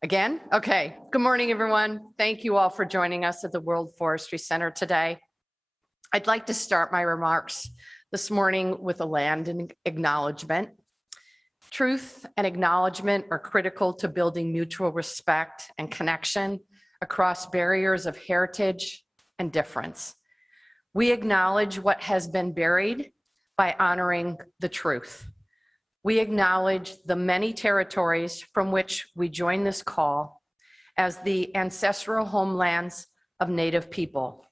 Again? Okay. Good morning, everyone. Thank you all for joining us at the World Forestry Center today. I'd like to start my remarks this morning with a land acknowledgement. Truth and acknowledgement are critical to building mutual respect and connection across barriers of heritage and difference. We acknowledge what has been buried by honoring the truth. We acknowledge the many territories from which we join this call as the ancestral homelands of Native people.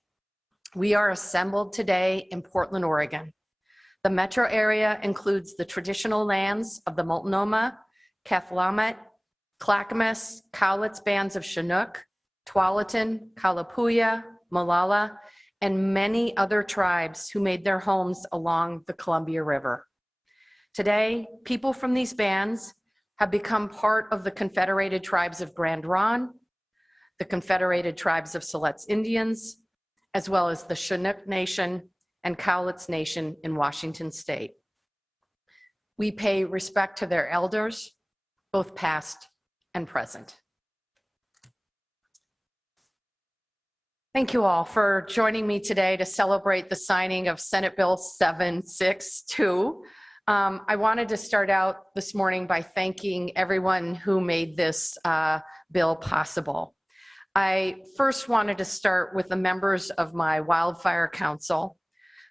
We are assembled today in Portland, Oregon. The metro area includes the traditional lands of the Multnomah, Cathlamet, Clackamas, Cowlitz bands of Chinook, Tualatin, Kalapuya, Molalla, and many other tribes who made their homes along the Columbia River. Today, people from these bands have become part of the Confederated Tribes of Grand Ronde, the Confederated Tribes of Siletz Indians, as well as the Chinook Nation and Cowlitz Nation in Washington State. We pay respect to their elders, both past and present. Thank you all for joining me today to celebrate the signing of Senate Bill 762. I wanted to start out this morning by thanking everyone who made this bill possible. I first wanted to start with the members of my Wildfire Council,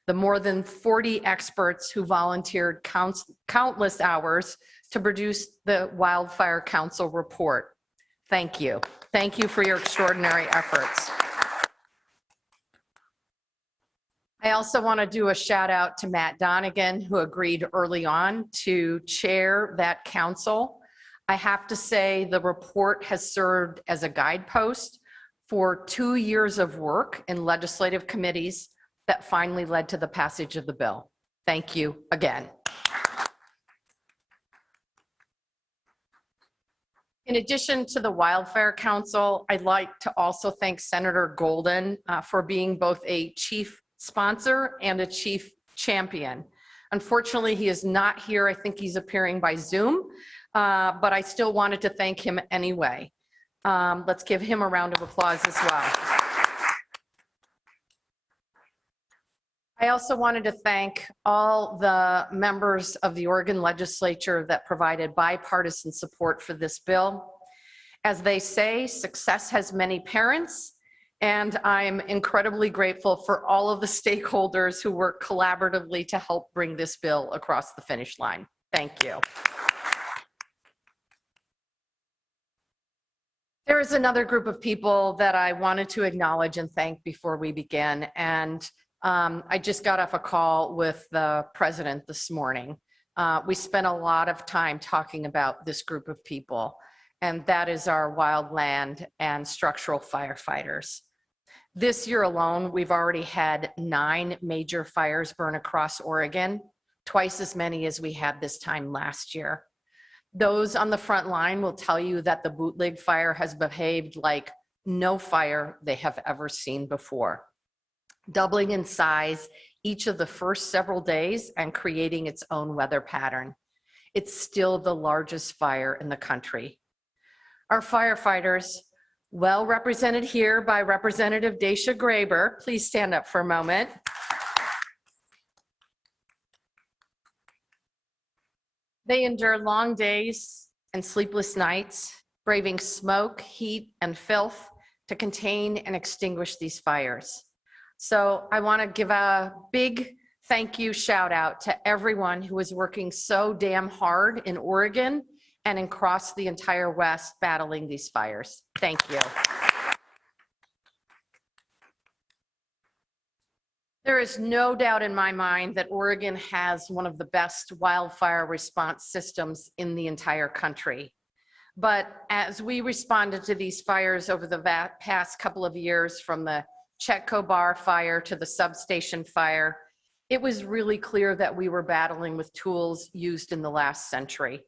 the more than 40 experts who volunteered countless hours to produce the Wildfire Council report. Thank you. Thank you for your extraordinary efforts. I also want to do a shout out to Matt Donegan, who agreed early on to chair that council. I have to say the report has served as a guidepost for 2 years of work in legislative committees that finally led to the passage of the bill. Thank you again. In addition to the Wildfire Council, I'd like to also thank Senator Golden for being both a chief sponsor and a chief champion. Unfortunately, he is not here. I think he's appearing by Zoom, but I still wanted to thank him anyway. Let's give him a round of applause as well. I also wanted to thank all the members of the Oregon legislature that provided bipartisan support for this bill. As they say, success has many parents, and I'm incredibly grateful for all of the stakeholders who worked collaboratively to help bring this bill across the finish line. Thank you. There is another group of people that I wanted to acknowledge and thank before we begin, and I just got off a call with the president this morning. We spent a lot of time talking about this group of people, and that is our wildland and structural firefighters. This year alone, we've already had 9 major fires burn across Oregon, twice as many as we had this time last year. Those on the front line will tell you that the bootleg fire has behaved like no fire they have ever seen before, doubling in size each of the first several days and creating its own weather pattern. It's still the largest fire in the country. Our firefighters, well represented here by Representative Dacia Graber. Please stand up for a moment. They endure long days and sleepless nights, braving smoke, heat, and filth to contain and extinguish these fires. So I want to give a big thank you shout out to everyone who is working so damn hard in Oregon and across the entire West battling these fires. Thank you. There is no doubt in my mind that Oregon has one of the best wildfire response systems in the entire country. But as we responded to these fires over the past couple of years, from the Chetco Bar fire to the substation fire, it was really clear that we were battling with tools used in the last century.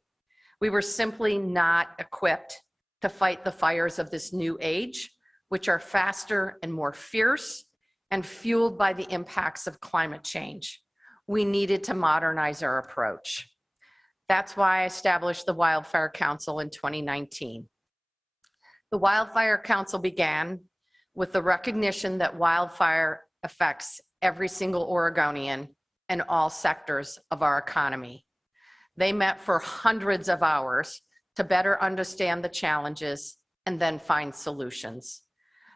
We were simply not equipped to fight the fires of this new age, which are faster and more fierce and fueled by the impacts of climate change. We needed to modernize our approach. That's why I established the Wildfire Council in 2019. The Wildfire Council began with the recognition that wildfire affects every single Oregonian and all sectors of our economy. They met for hundreds of hours to better understand the challenges and then find solutions.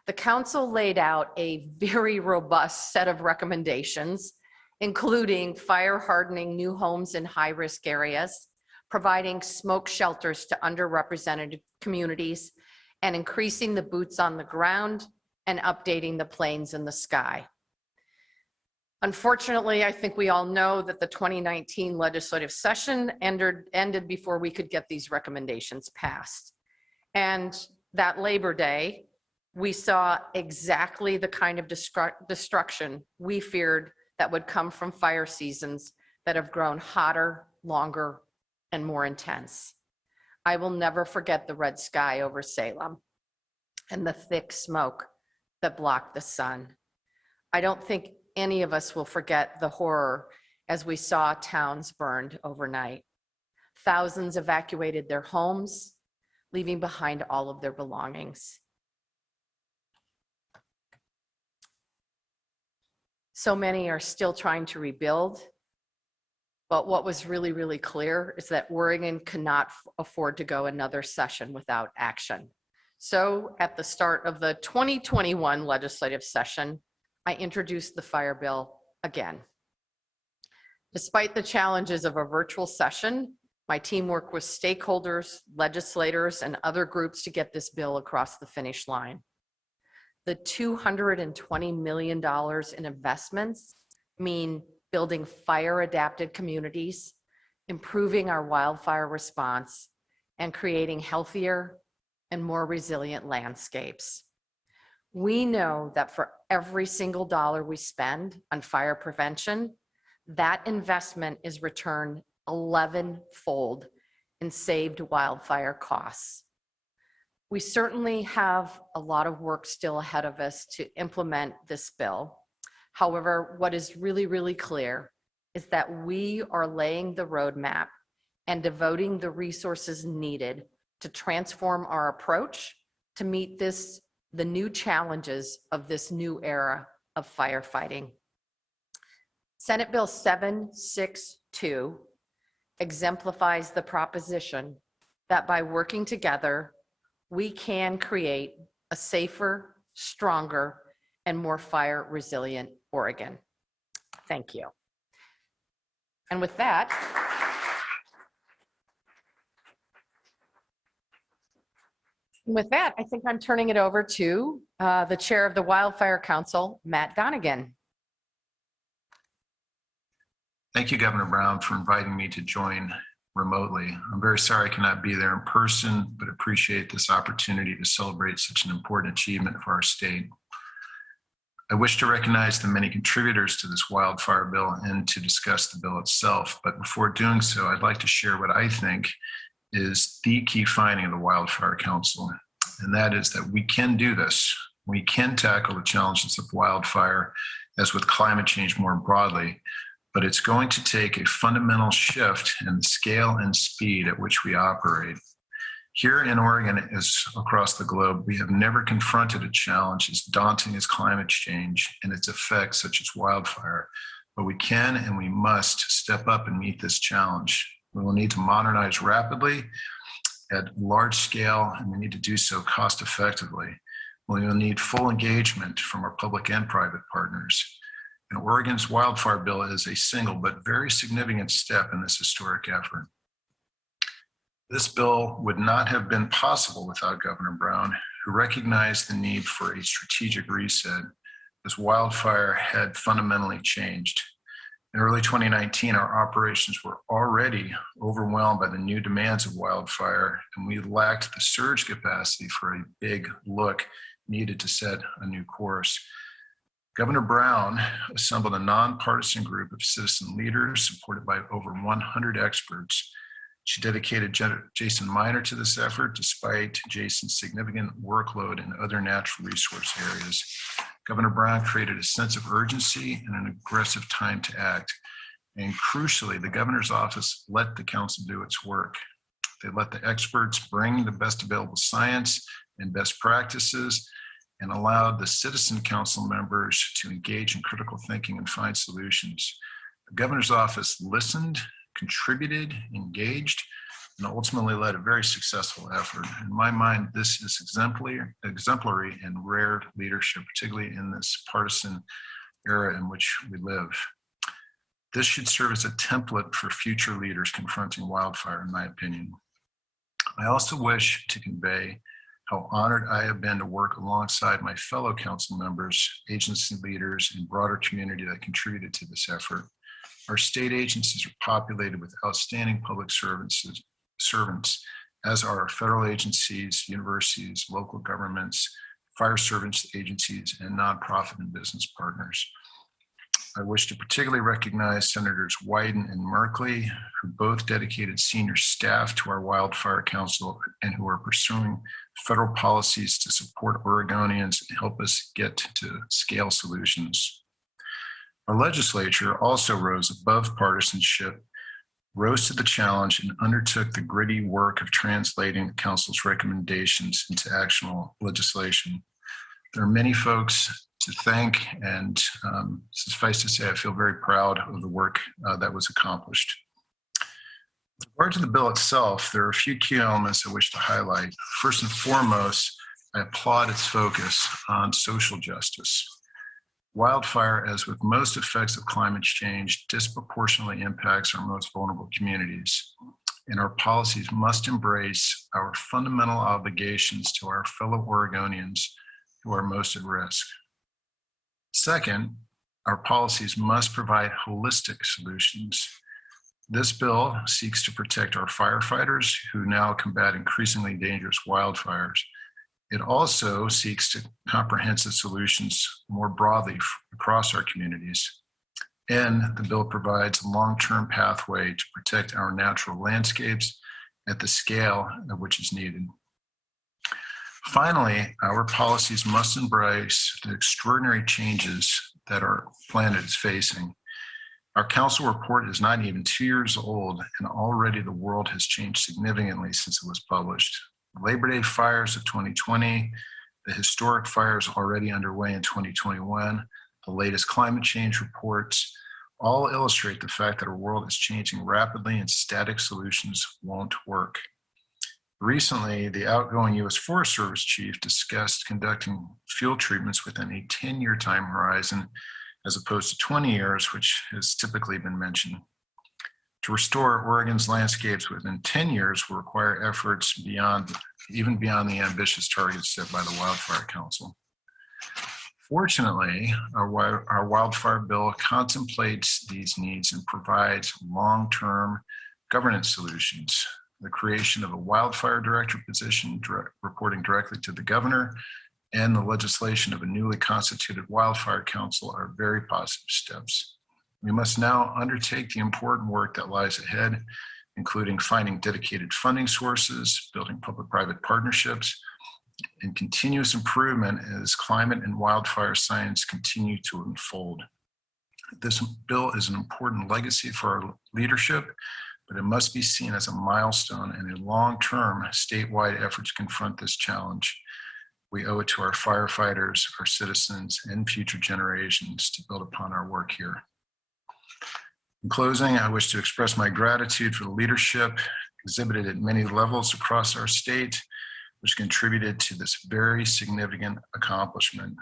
The council laid out a very robust set of recommendations, including fire hardening new homes in high-risk areas, providing smoke shelters to underrepresented communities, and increasing the boots on the ground and updating the planes in the sky. Unfortunately, I think we all know that the 2019 legislative session ended before we could get these recommendations passed. And that Labor Day, we saw exactly the kind of destruction we feared that would come from fire seasons that have grown hotter, longer, and more intense. I will never forget the red sky over Salem and the thick smoke that blocked the sun. I don't think any of us will forget the horror as we saw towns burned overnight. Thousands evacuated their homes, leaving behind all of their belongings. So many are still trying to rebuild, but what was really, really clear is that Oregon cannot afford to go another session without action. So at the start of the 2021 legislative session, I introduced the fire bill again. Despite the challenges of a virtual session, my team worked with stakeholders, legislators, and other groups to get this bill across the finish line. The $220 million in investments mean building fire-adapted communities, improving our wildfire response, and creating healthier and more resilient landscapes. We know that for every single dollar we spend on fire prevention, that investment is returned 11-fold in saved wildfire costs. We certainly have a lot of work still ahead of us to implement this bill. However, what is really, really clear is that we are laying the roadmap and devoting the resources needed to transform our approach to meet the new challenges of this new era of firefighting. Senate Bill 762 exemplifies the proposition that by working together, we can create a safer, stronger, and more fire resilient Oregon. Thank you. And with that, I think I'm turning it over to the chair of the Wildfire Council, Matt Donegan. Thank you, Governor Brown, for inviting me to join remotely. I'm very sorry I cannot be there in person, but appreciate this opportunity to celebrate such an important achievement for our state. I wish to recognize the many contributors to this wildfire bill and to discuss the bill itself. But before doing so, I'd like to share what I think is the key finding of the Wildfire Council, and that is that we can do this. We can tackle the challenges of wildfire, as with climate change more broadly, but it's going to take a fundamental shift in the scale and speed at which we operate. Here in Oregon, as across the globe, we have never confronted a challenge as daunting as climate change and its effects, such as wildfire, but we can and we must step up and meet this challenge. We will need to modernize rapidly at large scale, and we need to do so cost effectively. We will need full engagement from our public and private partners. And Oregon's wildfire bill is a single but very significant step in this historic effort. This bill would not have been possible without Governor Brown, who recognized the need for a strategic reset as wildfire had fundamentally changed. In early 2019, our operations were already overwhelmed by the new demands of wildfire, and we lacked the surge capacity for a big look needed to set a new course. Governor Brown assembled a nonpartisan group of citizen leaders supported by over 100 experts. She dedicated Jason Miner to this effort, despite Jason's significant workload in other natural resource areas. Governor Brown created a sense of urgency and an aggressive time to act. And crucially, the governor's office let the council do its work. They let the experts bring the best available science and best practices, and allowed the citizen council members to engage in critical thinking and find solutions. The governor's office listened, contributed, engaged, and ultimately led a very successful effort. In my mind, this is exemplary and rare leadership, particularly in this partisan era in which we live. This should serve as a template for future leaders confronting wildfire, in my opinion. I also wish to convey how honored I have been to work alongside my fellow council members, agency leaders, and broader community that contributed to this effort. Our state agencies are populated with outstanding public servants, as are our federal agencies, universities, local governments, fire service agencies, and nonprofit and business partners. I wish to particularly recognize Senators Wyden and Merkley, who both dedicated senior staff to our Wildfire Council and who are pursuing federal policies to support Oregonians and help us get to scale solutions. Our legislature also rose above partisanship, rose to the challenge, and undertook the gritty work of translating the council's recommendations into actionable legislation. There are many folks to thank, and suffice to say, I feel very proud of the work that was accomplished. With regard to the bill itself, there are a few key elements I wish to highlight. First and foremost, I applaud its focus on social justice. Wildfire, as with most effects of climate change, disproportionately impacts our most vulnerable communities, and our policies must embrace our fundamental obligations to our fellow Oregonians who are most at risk. Second, our policies must provide holistic solutions. This bill seeks to protect our firefighters who now combat increasingly dangerous wildfires. It also seeks to comprehensive solutions more broadly across our communities. And the bill provides a long-term pathway to protect our natural landscapes at the scale at which is needed. Finally, our policies must embrace the extraordinary changes that our planet is facing. Our council report is not even 2 years old, and already the world has changed significantly since it was published. Labor Day fires of 2020, the historic fires already underway in 2021, the latest climate change reports, all illustrate the fact that our world is changing rapidly and static solutions won't work. Recently, the outgoing U.S. Forest Service chief discussed conducting field treatments within a 10-year time horizon, as opposed to 20 years, which has typically been mentioned. To restore Oregon's landscapes within 10 years will require efforts even beyond the ambitious targets set by the Wildfire Council. Fortunately, our wildfire bill contemplates these needs and provides long-term governance solutions. The creation of a wildfire director position reporting directly to the governor and the legislation of a newly constituted Wildfire Council are very positive steps. We must now undertake the important work that lies ahead, including finding dedicated funding sources, building public-private partnerships, and continuous improvement as climate and wildfire science continue to unfold. This bill is an important legacy for our leadership, but it must be seen as a milestone in a long-term statewide effort to confront this challenge. We owe it to our firefighters, our citizens, and future generations to build upon our work here. In closing, I wish to express my gratitude for the leadership exhibited at many levels across our state, which contributed to this very significant accomplishment.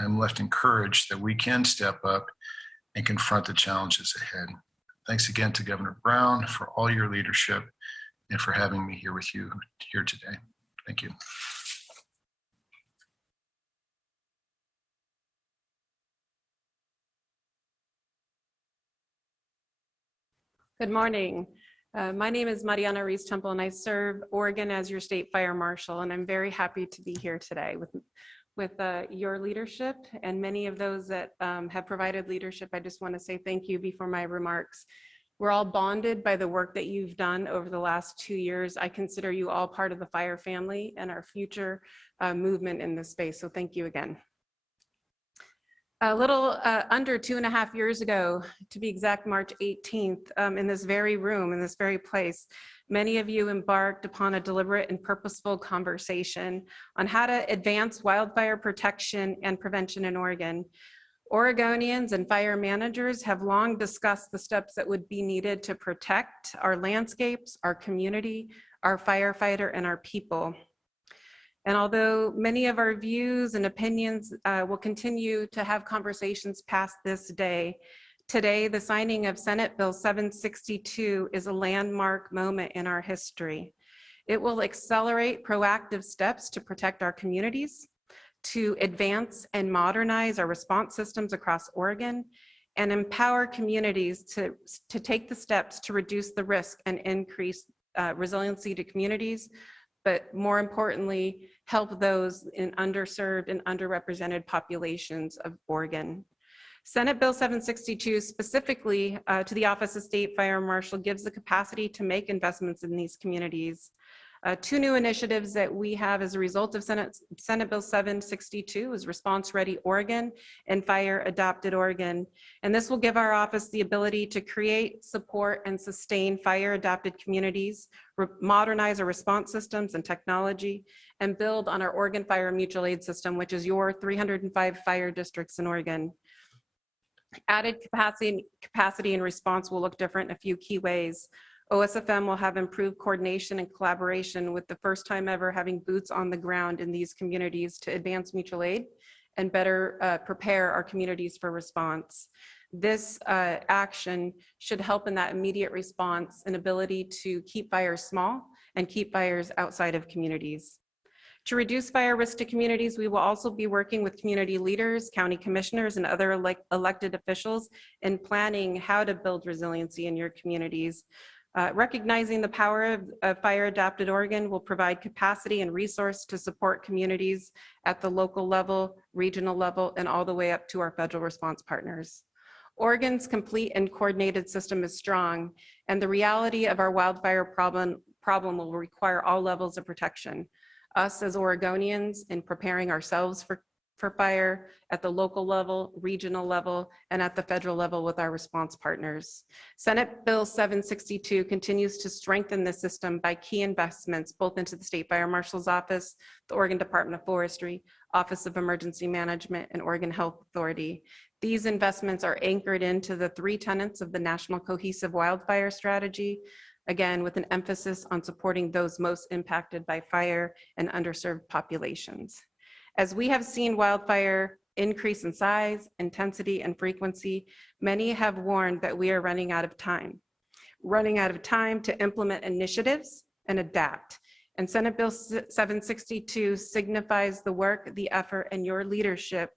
I am left encouraged that we can step up and confront the challenges ahead. Thanks again to Governor Brown for all your leadership and for having me here with you here today. Thank you. Good morning. My name is Mariana Reese-Temple, and I serve Oregon as your state fire marshal, and I'm very happy to be here today with your leadership and many of those that have provided leadership. I just want to say thank you before my remarks. We're all bonded by the work that you've done over the last 2 years. I consider you all part of the fire family and our future movement in this space, so thank you again. A little under 2.5 years ago, to be exact, March 18th, in this very room, in this very place, many of you embarked upon a deliberate and purposeful conversation on how to advance wildfire protection and prevention in Oregon. Oregonians and fire managers have long discussed the steps that would be needed to protect our landscapes, our community, our firefighter, and our people. And although many of our views and opinions will continue to have conversations past this day, today the signing of Senate Bill 762 is a landmark moment in our history. It will accelerate proactive steps to protect our communities, to advance and modernize our response systems across Oregon, and empower communities to take the steps to reduce the risk and increase resiliency to communities, but more importantly, help those in underserved and underrepresented populations of Oregon. Senate Bill 762 specifically to the Office of State Fire Marshal gives the capacity to make investments in these communities. Two new initiatives that we have as a result of Senate Bill 762 is Response Ready Oregon and Fire Adapted Oregon. And this will give our office the ability to create, support, and sustain fire adapted communities, modernize our response systems and technology, and build on our Oregon Fire Mutual Aid System, which is your 305 fire districts in Oregon. Added capacity and response will look different in a few key ways. OSFM will have improved coordination and collaboration, with the first time ever having boots on the ground in these communities to advance mutual aid and better prepare our communities for response. This action should help in that immediate response and ability to keep fires small and keep fires outside of communities. To reduce fire risk to communities, we will also be working with community leaders, county commissioners, and other elected officials in planning how to build resiliency in your communities. Recognizing the power of Fire Adapted Oregon will provide capacity and resource to support communities at the local level, regional level, and all the way up to our federal response partners. Oregon's complete and coordinated system is strong, and the reality of our wildfire problem will require all levels of protection. Us as Oregonians in preparing ourselves for fire at the local level, regional level, and at the federal level with our response partners. Senate Bill 762 continues to strengthen the system by key investments both into the State Fire Marshal's Office, the Oregon Department of Forestry, Office of Emergency Management, and Oregon Health Authority. These investments are anchored into the 3 tenets of the National Cohesive Wildfire Strategy, again, with an emphasis on supporting those most impacted by fire and underserved populations. As we have seen wildfire increase in size, intensity, and frequency, many have warned that we are running out of time to implement initiatives and adapt. And Senate Bill 762 signifies the work, the effort, and your leadership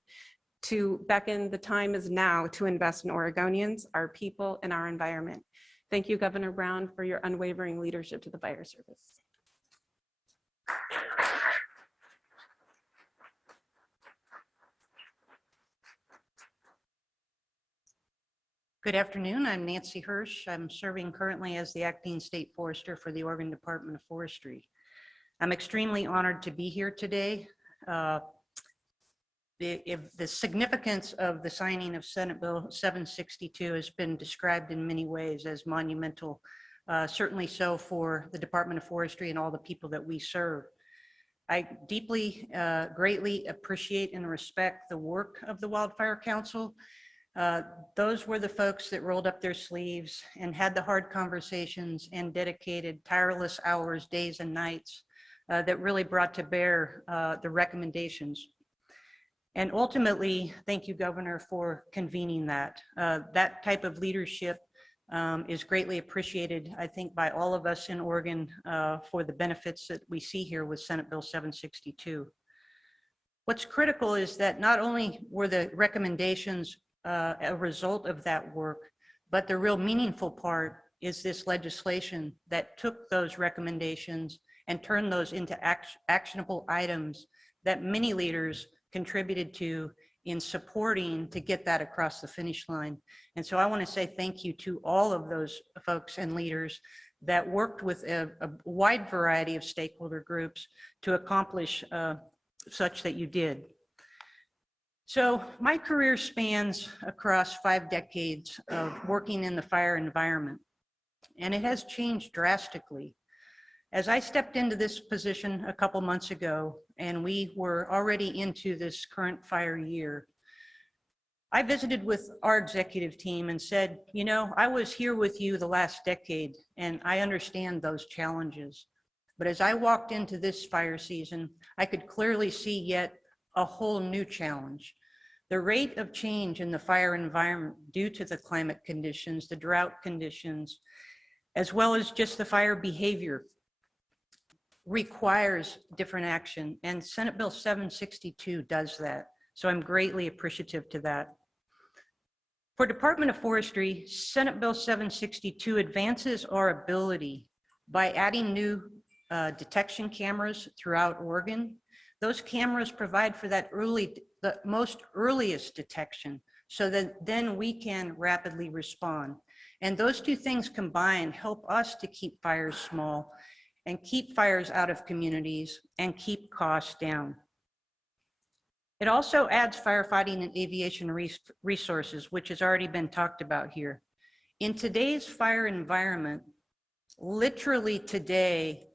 to beckon the time is now to invest in Oregonians, our people, and our environment. Thank you, Governor Brown, for your unwavering leadership to the fire service. Good afternoon. I'm Nancy Hirsch. I'm serving currently as the Acting State Forester for the Oregon Department of Forestry. I'm extremely honored to be here today. The significance of the signing of Senate Bill 762 has been described in many ways as monumental, certainly so for the Department of Forestry and all the people that we serve. I deeply, greatly appreciate and respect the work of the Wildfire Council. Those were the folks that rolled up their sleeves and had the hard conversations and dedicated tireless hours, days and nights that really brought to bear the recommendations. And ultimately, thank you, Governor, for convening that. That type of leadership is greatly appreciated, I think, by all of us in Oregon for the benefits that we see here with Senate Bill 762. What's critical is that not only were the recommendations a result of that work, but the real meaningful part is this legislation that took those recommendations and turned those into actionable items that many leaders contributed to in supporting to get that across the finish line. And so I want to say thank you to all of those folks and leaders that worked with a wide variety of stakeholder groups to accomplish such that you did. So my career spans across 5 decades of working in the fire environment, and it has changed drastically. As I stepped into this position a couple months ago, and we were already into this current fire year, I visited with our executive team and said, you know, I was here with you the last decade, and I understand those challenges. But as I walked into this fire season, I could clearly see yet a whole new challenge. The rate of change in the fire environment due to the climate conditions, the drought conditions, as well as just the fire behavior requires different action. And Senate Bill 762 does that. So I'm greatly appreciative to that. For Department of Forestry, Senate Bill 762 advances our ability by adding new detection cameras throughout Oregon. Those cameras provide for that the most earliest detection, so that then we can rapidly respond. And those two things combined help us to keep fires small and keep fires out of communities and keep costs down. It also adds firefighting and aviation resources, which has already been talked about here. In today's fire environment, literally today,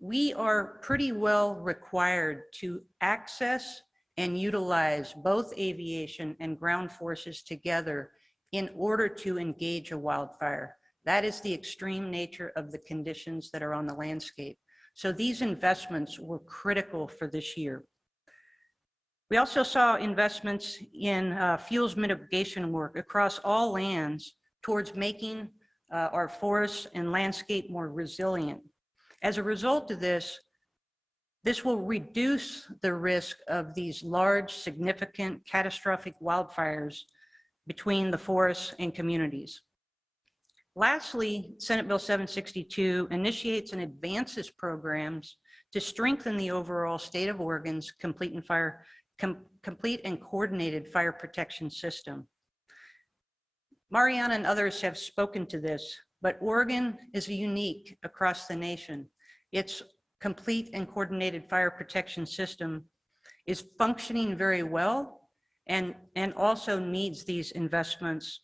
we are pretty well required to access and utilize both aviation and ground forces together in order to engage a wildfire. That is the extreme nature of the conditions that are on the landscape. So these investments were critical for this year. We also saw investments in fuels mitigation work across all lands towards making our forests and landscape more resilient. As a result of this will reduce the risk of these large, significant, catastrophic wildfires between the forests and communities. Lastly, Senate Bill 762 initiates and advances programs to strengthen the overall state of Oregon's complete and coordinated fire protection system. Mariana and others have spoken to this, but Oregon is unique across the nation. Its complete and coordinated fire protection system is functioning very well and also needs these investments.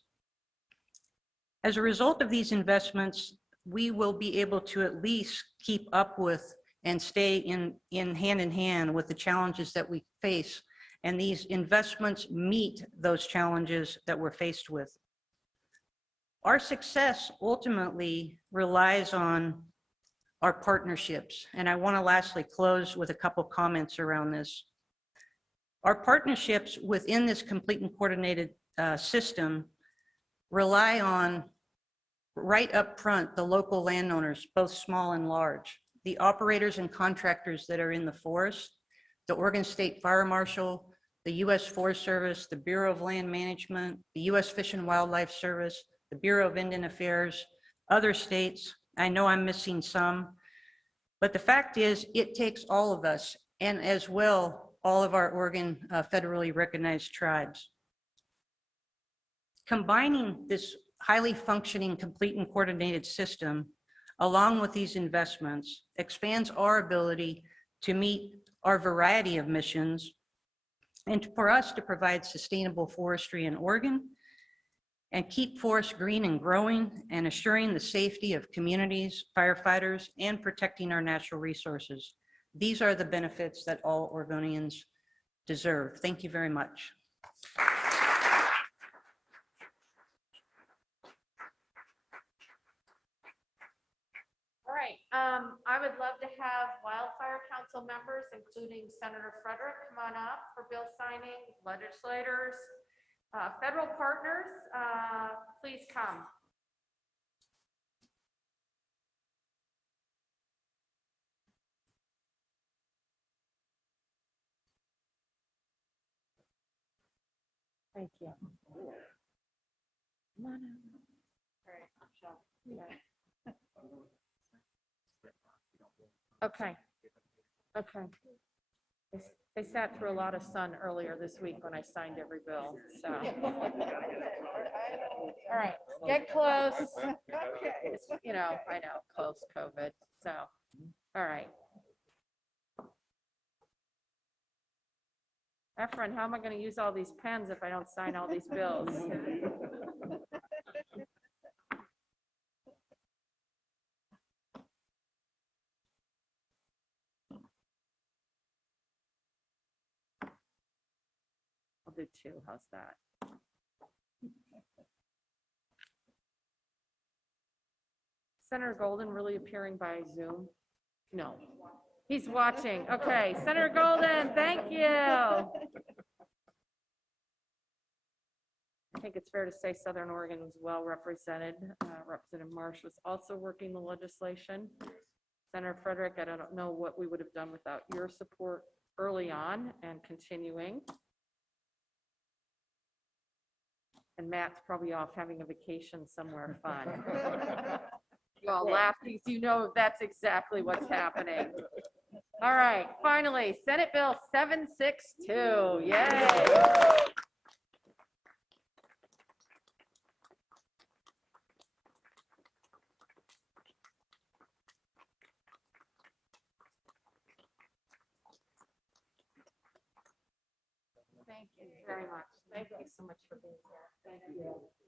As a result of these investments, we will be able to at least keep up with and stay in hand with the challenges that we face. And these investments meet those challenges that we're faced with. Our success ultimately relies on our partnerships. And I want to lastly close with a couple comments around this. Our partnerships within this complete and coordinated system rely on, right up front, the local landowners, both small and large, the operators and contractors that are in the forest, the Oregon State Fire Marshal, the U.S. Forest Service, the Bureau of Land Management, the U.S. Fish and Wildlife Service, the Bureau of Indian Affairs, other states. I know I'm missing some, but the fact is it takes all of us, and as well, all of our Oregon federally recognized tribes. Combining this highly functioning, complete and coordinated system, along with these investments, expands our ability to meet our variety of missions and for us to provide sustainable forestry in Oregon and keep forests green and growing and assuring the safety of communities, firefighters, and protecting our natural resources. These are the benefits that all Oregonians deserve. Thank you very much. All right, I would love to have wildfire council members, including Senator Frederick, come on up for bill signing, legislators, federal partners, please come. Thank you. Come on in. All right, Michelle. Yeah. Okay. Okay. They sat through a lot of sun earlier this week when I signed every bill, so. All right, get close. You know, I know, close COVID, so, all right. Efren, how am I going to use all these pens if I don't sign all these bills? I'll do two. How's that? Senator Golden really appearing by Zoom? No. He's watching. Okay, Senator Golden, thank you. I think it's fair to say Southern Oregon was well represented. Representative Marsh was also working the legislation. Senator Frederick, I don't know what we would have done without your support early on and continuing. And Matt's probably off having a vacation somewhere fun. You all laugh because you know that's exactly what's happening. All right, finally, Senate Bill 762. Yay. Thank you very much. Thank you so much for being here. Thank you.